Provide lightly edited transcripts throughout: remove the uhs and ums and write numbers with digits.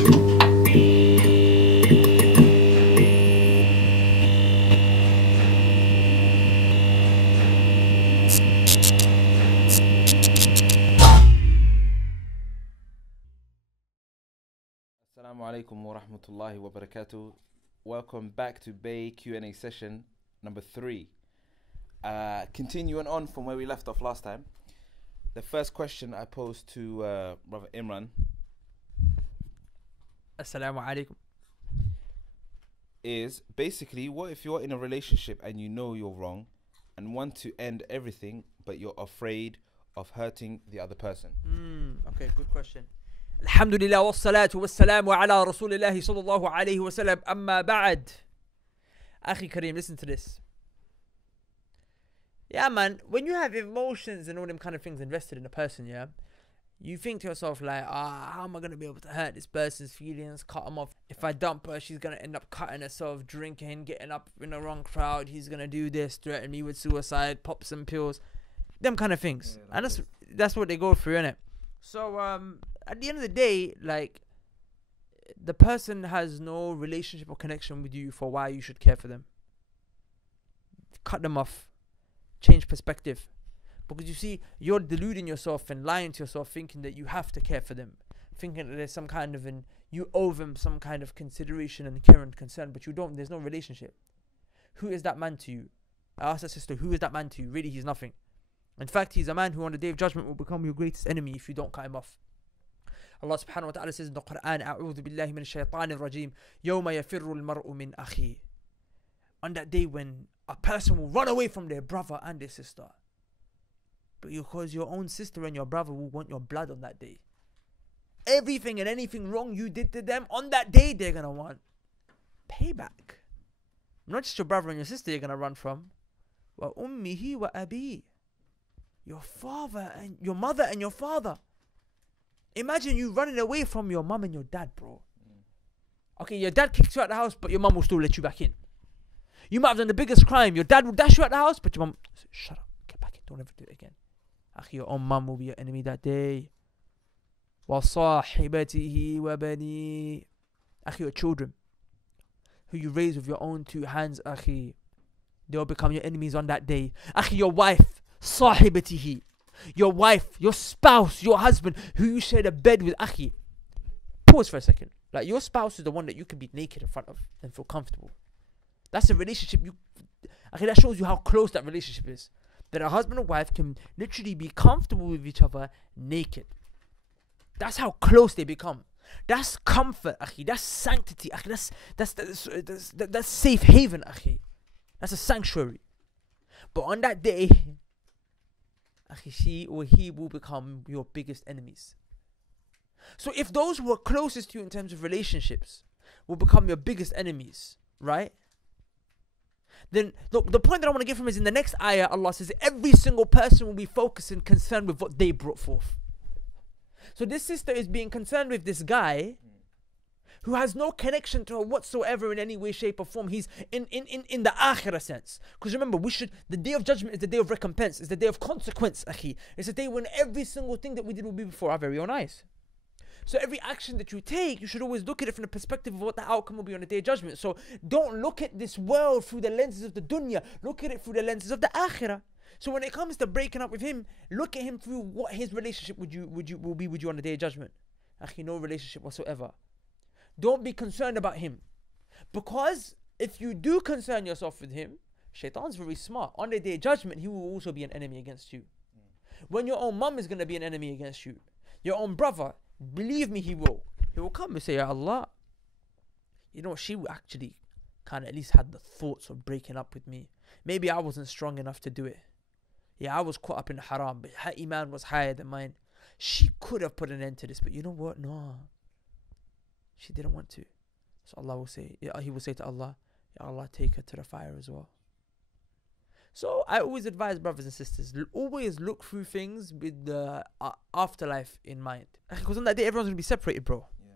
Assalamu alaikum wa rahmatullahi wa barakatuh. Welcome back to BAE Q&A session number 3. Continuing on from where we left off last time. The first question I posed to Brother Imran. Assalamu alaikum. Is basically, what if you're in a relationship and you know you're wrong and want to end everything, but you're afraid of hurting the other person? Okay, good question. Alhamdulillah wassalatu wassalamu ala rasulillahi sallallahu alayhi wa sallam, amma ba'd. Akhi Kareem, listen to this. Yeah, man, when you have emotions and all them kind of things invested in a person, yeah, you think to yourself like, how am I going to be able to hurt this person's feelings, cut them off? If I dump her, she's going to end up cutting herself, drinking, getting up in the wrong crowd. He's going to do this, threaten me with suicide, pop some pills, them kind of things. Yeah, and that's what they go through, innit? So, at the end of the day, like, the person has no relationship or connection with you for why you should care for them. Cut them off. Change perspective. Because you see, you're deluding yourself and lying to yourself, thinking that you have to care for them, thinking that there's some kind of you owe them some kind of consideration and care and concern, but you don't. There's no relationship. Who is that man to you? I asked that sister, who is that man to you? Really, he's nothing. In fact, he's a man who on the day of judgment will become your greatest enemy if you don't cut him off. Allah subhanahu wa ta'ala says in the Quran, A'udhu billahi min shaytanir rajim, Yawma yafirru al-mar'u min akhi. On that day when a person will run away from their brother and their sister. But because your own sister and your brother will want your blood on that day. Everything and anything wrong you did to them, on that day they're going to want payback. Not just your brother and your sister you're going to run from. Wa ummihi wa abi. Your father and your mother and your father. Imagine you running away from your mum and your dad, bro. Okay, your dad kicks you out the house, but your mum will still let you back in. You might have done the biggest crime. Your dad will dash you out the house, but your mum says, shut up, get back in, don't ever do it again. Akhi, your own mum will be your enemy that day. وَصَاحِبَتِهِ وَبَنِي. Akhi, your children, who you raise with your own 2 hands, akhi, they'll become your enemies on that day. Akhi, your wife, صَاحِبَتِهِ. Your wife, your spouse, your husband, who you share a bed with, akhi. Pause for a second. Like, your spouse is the one that you can be naked in front of and feel comfortable. That's a relationship akhi, that shows you how close that relationship is. That a husband and wife can literally be comfortable with each other naked. That's how close they become. That's comfort, akhi. That's sanctity, akhi. That's safe haven, akhi. That's a sanctuary. But on that day, akhi, she or he will become your biggest enemies. So if those who are closest to you in terms of relationships will become your biggest enemies, right? Then look, the point that I want to get from is in the next ayah, Allah says every single person will be focused and concerned with what they brought forth. So this sister is being concerned with this guy who has no connection to her whatsoever in any way, shape or form. He's in the akhirah sense. Because remember, the day of judgment is the day of recompense. It's the day of consequence, akhi. It's the day when every single thing that we did will be before our very own eyes. So every action that you take, you should always look at it from the perspective of what the outcome will be on the day of judgment. So don't look at this world through the lenses of the dunya. Look at it through the lenses of the akhirah. So when it comes to breaking up with him, look at him through what his relationship will be with you on the day of judgment. Akhi, no relationship whatsoever. Don't be concerned about him. Because if you do concern yourself with him, Shaitan's very smart. On the day of judgment, he will also be an enemy against you. When your own mum is going to be an enemy against you, your own brother, believe me, he will. He will come and say, Ya Allah, you know, she actually kind of at least had the thoughts of breaking up with me. Maybe I wasn't strong enough to do it. Yeah, I was caught up in the haram, but her iman was higher than mine. She could have put an end to this, but you know what? No. She didn't want to. So Allah will say, he will say to Allah, Ya Allah, take her to the fire as well. So I always advise brothers and sisters, always look through things with the afterlife in mind. Because on that day, everyone's going to be separated, bro. Yeah.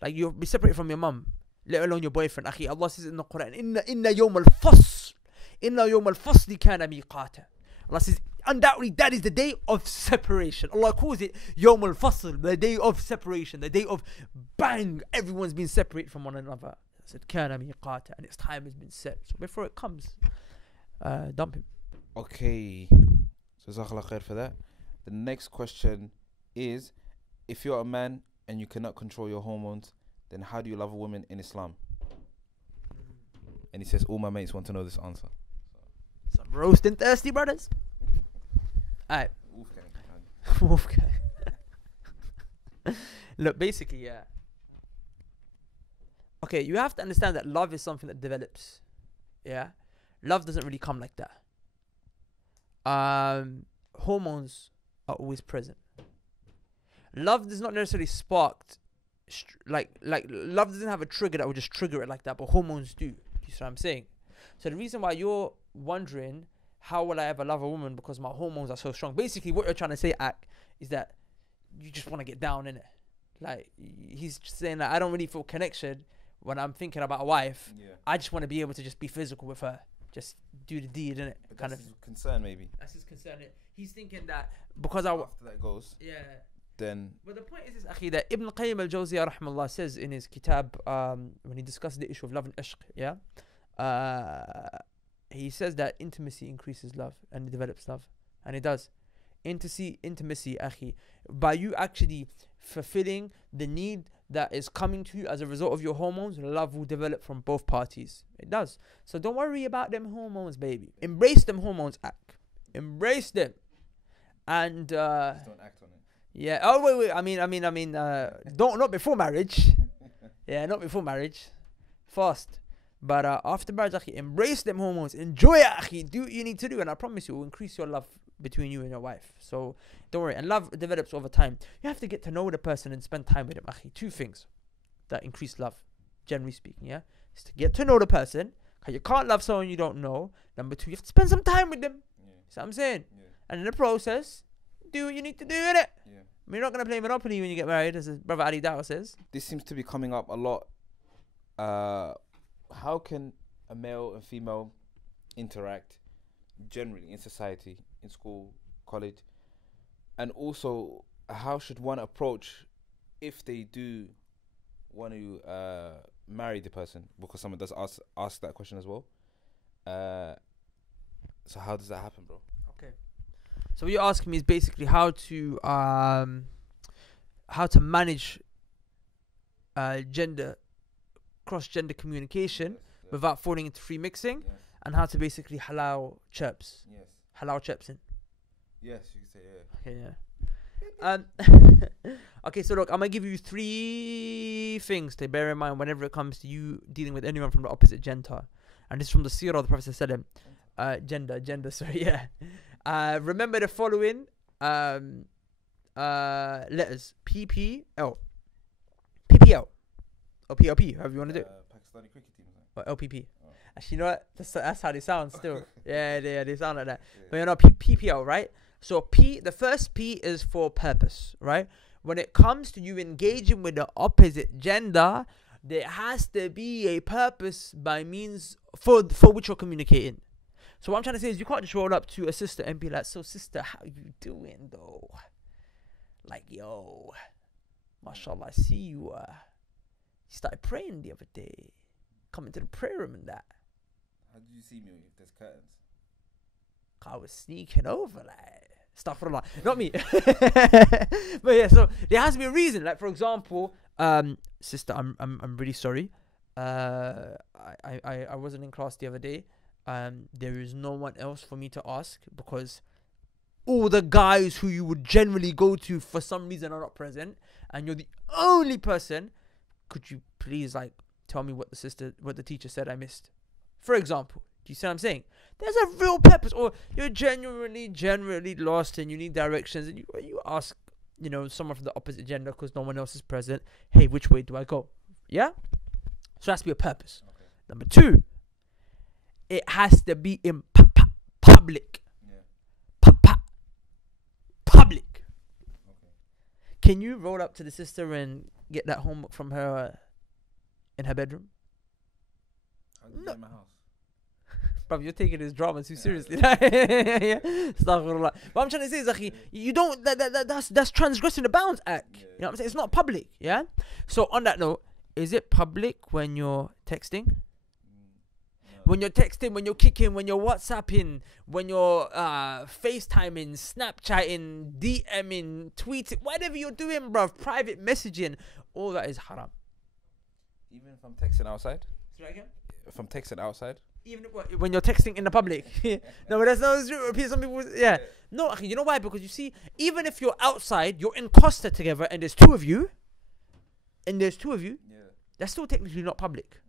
Like, you'll be separated from your mum, let alone your boyfriend. Akhi, Allah says in the Quran, Inna yawm al-fasl. Inna yawm al-fasli kana miqata. Allah says, undoubtedly that is the day of separation. Allah calls it Yawm al-Fasl, the day of separation, the day of bang, everyone's been separated from one another. It said kana miqata, and its time has been set. So before it comes, dump him. Okay. So Jazakallah khair for that. The next question is, if you're a man and you cannot control your hormones, then how do you love a woman in Islam? And he says all my mates want to know this answer. Some roasting thirsty brothers. Alright. Wolfgang. Look, basically, yeah. Okay, you have to understand that love is something that develops. Yeah? Love doesn't really come like that. Hormones are always present. Love does not necessarily sparked like love doesn't have a trigger that will just trigger it like that, but hormones do. You see what I'm saying? So the reason why you're wondering how will I ever love a woman because my hormones are so strong, basically what you're trying to say, Ak, is that you just want to get down in it. Like he's just saying that I don't really feel connection when I'm thinking about a wife. Yeah. I just want to be able to just be physical with her, just do the deed, innit? But Kind that's of his concern, maybe. That's his concern. He's thinking that because After that goes, yeah. then But the point is akhi, that Ibn Qayyim al-Jawziyah rahmallah says in his kitab, when he discusses the issue of love and ishq, yeah, he says that intimacy increases love and it develops love, and it does. Intimacy, akhi, by you actually fulfilling the need that is coming to you as a result of your hormones, love will develop from both parties. It does. So don't worry about them hormones, baby. Embrace them hormones, Ak. Embrace them, and just don't act on it. yeah. Oh wait. I mean. Not before marriage. Yeah, not before marriage. Fast. But after marriage, akhi, embrace them hormones. Enjoy it, akhi. Do what you need to do, and I promise you, it will increase your love between you and your wife. So don't worry. And love develops over time. You have to get to know the person and spend time with them, akhi. Two things that increase love, generally speaking. Yeah, is to get to know the person. Cause you can't love someone you don't know. Number two, you have to spend some time with them. Yeah. See what I'm saying? Yeah. And in the process, do what you need to do in it. Yeah. I mean, you're not going to play Monopoly when you get married, as his brother Ali Dawah says. This seems to be coming up a lot. How can a male and female interact generally in society, in school, college? And also, how should one approach if they do want to marry the person? Because someone does ask that question as well. So how does that happen, bro? Okay. So what you're asking me is basically how to manage cross-gender communication without falling into free mixing, Yes. and how to basically halal chirps. Yes. Halal chirpsing. Yes, you can say yeah. Okay, yeah. Okay, so look, I'm gonna give you 3 things to bear in mind whenever it comes to you dealing with anyone from the opposite gender, and this is from the Seerah of the Prophet sallallahu alaihi wasallam. Gender, sorry, yeah. Remember the following letters: PPL, PPL, or PLP, however you want to do it, Pakistani cricket team. or LPP. Oh. Actually, you know what? That's how they sound still. Yeah, they sound like that. Yeah. But you know, PPL, right? So the first P is for purpose, right? When it comes to you engaging with the opposite gender, there has to be a purpose by means for which you're communicating. So what I'm trying to say is you can't just roll up to a sister and be like, so sister, how you doing though? Like, yo, mashallah, I see you started praying the other day. Coming to the prayer room and that. How did you see me if there's curtains? I was sneaking over, like, astaghfirullah, not me. But yeah, so there has to be a reason. Like, for example, sister, I'm really sorry. I wasn't in class the other day. There is no one else for me to ask because all the guys who you would generally go to for some reason are not present, and you're the only person. Could you please tell me what the teacher said I missed? For example, do you see what I'm saying? There's a real purpose, or you're generally lost and you need directions, and you ask, someone from the opposite gender because no one else is present. Hey, which way do I go? Yeah. So there has to be a purpose. Okay. Number 2, it has to be in public. Yeah. Public. Okay. Can you roll up to the sister and get that homework from her in her bedroom? How did you No. get in my house? Bro, you're taking this drama too seriously. Astaghfirullah. What I'm trying to say is, akhi, you don't. That's transgressing the bounds act. Yeah. You know what I'm saying? It's not public. Yeah. So on that note, is it public when you're texting? No. When you're texting, when you're kicking, when you're WhatsApping, when you're FaceTiming, Snapchatting, DMing, tweeting, whatever you're doing, bruv, private messaging, all that is haram. Even if I'm texting outside. Say that again? If I'm texting outside. Even when you're texting in the public. No, but that's not true. Some people, yeah. No, akhi, you know why? Because you see, even if you're outside, you're in Costa together, and there's two of you, Yeah. that's still technically not public.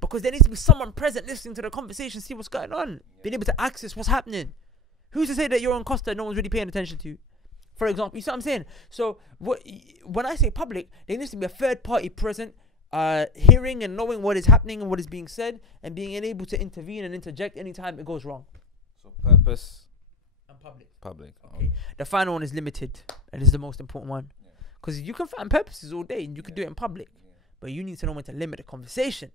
Because there needs to be someone present listening to the conversation, see what's going on, being able to access what's happening. Who's to say that you're on Costa and no one's really paying attention to you? For example, you see what I'm saying? So when I say public, there needs to be a third party present, hearing and knowing what is happening and what is being said, and being able to intervene and interject anytime it goes wrong. So purpose. And public. Public. Okay. The final one is limited, and this is the most important one. Because you can find purposes all day and you can do it in public, but you need to know when to limit the conversation.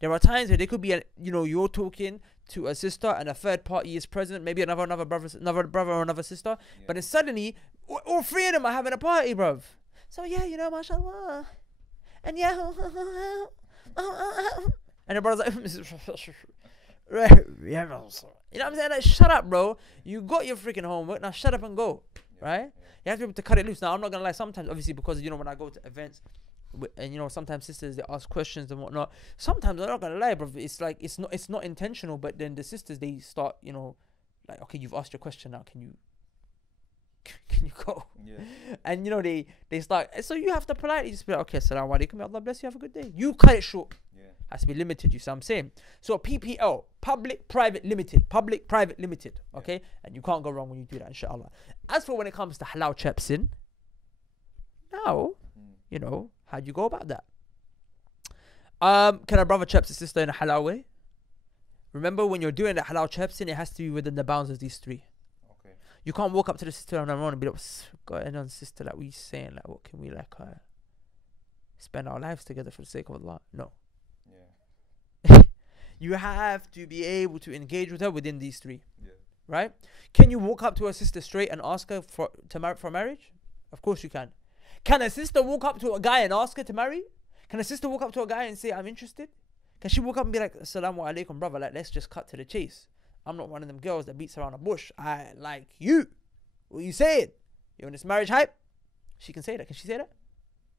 There are times where there could be, you're talking to a sister and a third party is present, maybe another brother or another sister, but then suddenly all three of them are having a party, bruv. So yeah, mashallah, and yeah, and the brother's like, you know what I'm saying? Like, shut up, bro. You got your freaking homework, now shut up and go, right? You have to be able to cut it loose. Now, I'm not gonna lie. Sometimes, obviously, because when I go to events, and sometimes sisters, they ask questions and whatnot. Sometimes I'm not gonna lie, bro. It's like it's not intentional, but then the sisters, they start, like, okay, you've asked your question, now can you go? Yeah. And they start. So you have to politely just be like, okay, assalamu alaikum, Allah bless you, have a good day. You cut it short. Yeah. Has to be limited. You see what I'm saying? So PPL, public, private, limited. Public, private, limited. Okay, and you can't go wrong when you do that, inshallah. As for when it comes to halal chepsin, now, how do you go about that? Can a brother cheps a sister in a halal way? Remember, when you're doing the halal chepsin, it has to be within the bounds of these three. Okay. You can't walk up to the sister on her own and be like, "God, and sister, like, we saying, like, what can we spend our lives together for the sake of Allah?" No. Yeah. You have to be able to engage with her within these three. Yeah. Right? Can you walk up to a sister straight and ask her for marriage? Of course you can. Can a sister walk up to a guy and ask her to marry? Can a sister walk up to a guy and say, I'm interested? Can she walk up and be like, Assalamu alaikum, brother, like, let's just cut to the chase. I'm not one of them girls that beats around the bush. I like you. What you saying? You on this marriage hype? She can say that. Can she say that?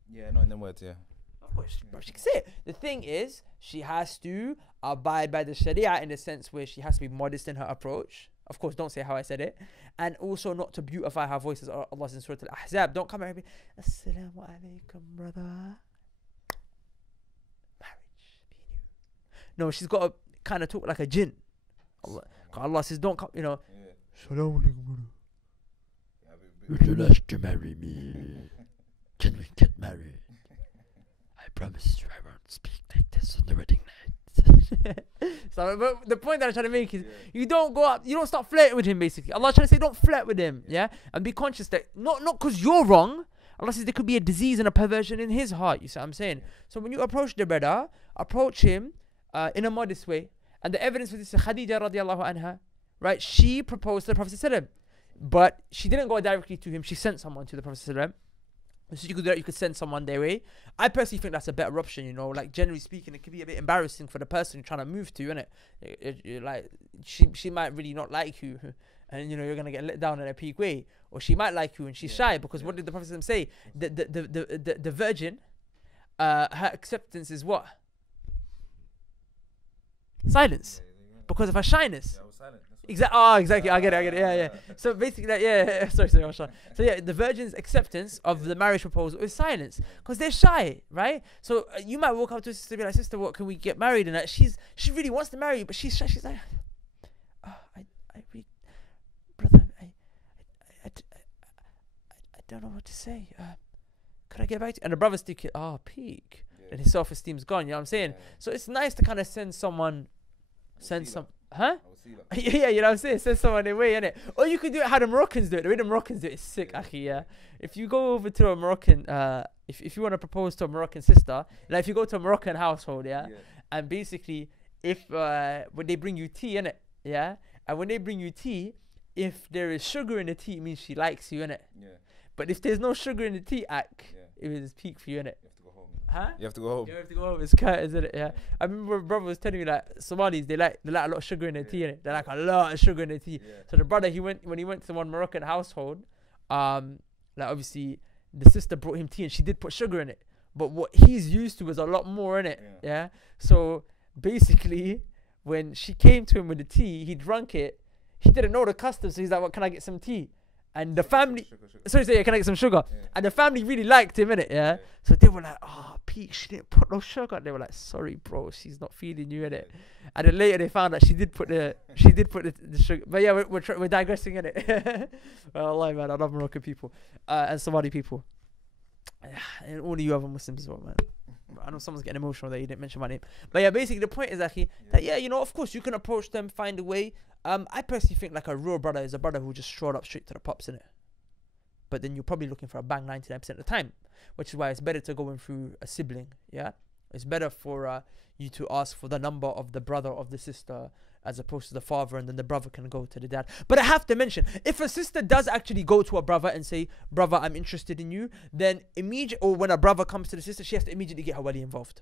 Yeah, not in them words, yeah. Of course, bro, she can say it. The thing is, she has to abide by the Sharia in the sense where she has to be modest in her approach. Of course, don't say how I said it. And also not to beautify her voice, as Allah says in Surah Al-Ahzab. Don't come here and be, Assalamu alaikum, brother. Marriage, me and you. No, she's got to kind of talk like a jinn. Allah says, don't come, Yeah. Assalamu alaikum, brother. Yeah, Would you like to marry me? Can we get married? I promise you I won't speak like this on the wedding night. So, but the point that I'm trying to make is, you don't go up, you don't start flirting with him, basically. Allah's trying to say, don't flirt with him, yeah? And be conscious that, not because you're wrong, Allah says there could be a disease and a perversion in his heart, you see what I'm saying? So when you approach the brother, approach him in a modest way. And the evidence for this is Khadija radiallahu anha, right? She proposed to the Prophet ﷺ, but she didn't go directly to him, she sent someone to the Prophet ﷺ. So you could send someone their way. I personally think that's a better option, like, generally speaking, it could be a bit embarrassing for the person you're trying to move to, innit? Like, she might really not like you, and you're gonna get let down in a peak way, or she might like you and she's shy, because what did the Prophet say? The virgin, her acceptance is what? Silence, because of her shyness. I was silent. Exactly. Oh, exactly. I get it. Yeah. So basically, sorry. So yeah, the virgin's acceptance of the marriage proposal is silence, because they're shy, right? So you might walk up to a sister and be like, "Sister, what, can we get married?" And she really wants to marry you, but she's shy. She's like, "Oh, I really, brother, I don't know what to say. Could I get back to you?" And the brother's thinking, "Oh, peak," and his self-esteem's gone. You know what I'm saying? So it's nice to kind of send some. Huh? Yeah, you know what I'm saying? Send someone their way, innit? Or you could do it how the Moroccans do it. The way the Moroccans do it is sick, akhi, yeah. If you go over to a Moroccan, if you want to propose to a Moroccan sister, like if you go to a Moroccan household, yeah, and basically if when they bring you tea, innit? Yeah, and when they bring you tea, if there is sugar in the tea, it means she likes you, innit? Yeah. But if there's no sugar in the tea, Yeah. it was peak for you, innit? You have to go home. Huh? You have to go home. You have to go home. It's cut, isn't it? Yeah. I remember my brother was telling me like Somalis they like a lot of sugar in their tea, innit? They like a lot of sugar in their tea. Yeah. So the brother when he went to one Moroccan household, like obviously the sister brought him tea and she did put sugar in it. But what he's used to is a lot more in it. Yeah. So basically, when she came to him with the tea, he drank it. He didn't know the custom, so he's like, "What, can I get some tea?" And the family, Sugar. so he said, "Yeah, can I get some sugar?" Yeah. And the family really liked him, innit? Yeah. Yeah. So they were like, "Oh, Pete, she didn't put no sugar." They were like, "Sorry, bro, she's not feeling you, innit?" And then later they found out she did put the sugar. But yeah, we're digressing, innit? Wallahi, man, I love Moroccan people and Somali people, and all of you other Muslims as well, man. I know someone's getting emotional that you didn't mention my name. But yeah, basically the point is actually that of course you can approach them, find a way. I personally think like a real brother is a brother who just strolled up straight to the pops, innit? But then you're probably looking for a bang 99% of the time, which is why it's better to go in through a sibling. Yeah, it's better for you to ask for the number of the brother or the sister as opposed to the father, and then the brother can go to the dad. But I have to mention, if a sister does actually go to a brother and say, "Brother, I'm interested in you," then or when a brother comes to the sister, she has to immediately get her wali involved.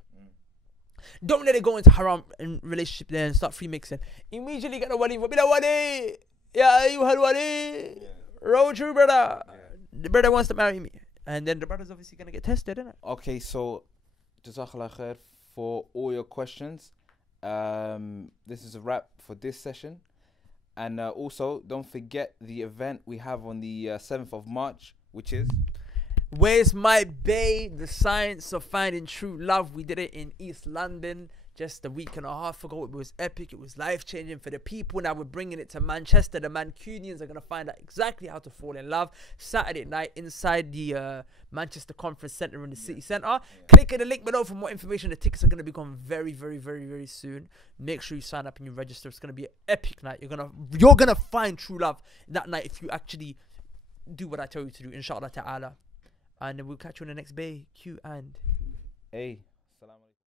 Don't let it go into haram and relationship there and start free mixing. Immediately get a wali involved. Be like, "Wali, yeah, you had wali, road true brother. The brother wants to marry me," and then the brother's obviously gonna get tested, isn't it? Okay, so Jazakallah khair for all your questions. This is a wrap for this session, and also don't forget the event we have on the 7th of March, which is Where's My BAE? The Science of Finding True Love. We did it in East London just a week and a half ago. It was epic. It was life-changing for the people. Now we're bringing it to Manchester. The Mancunians are going to find out exactly how to fall in love. Saturday night inside the Manchester Conference Centre in the city centre. Click on the link below for more information. The tickets are going to be gone very, very, very, very soon. Make sure you sign up and you register. It's going to be an epic night. You're gonna find true love that night if you actually do what I tell you to do, inshallah ta'ala. And we'll catch you in the next BAE Q and A.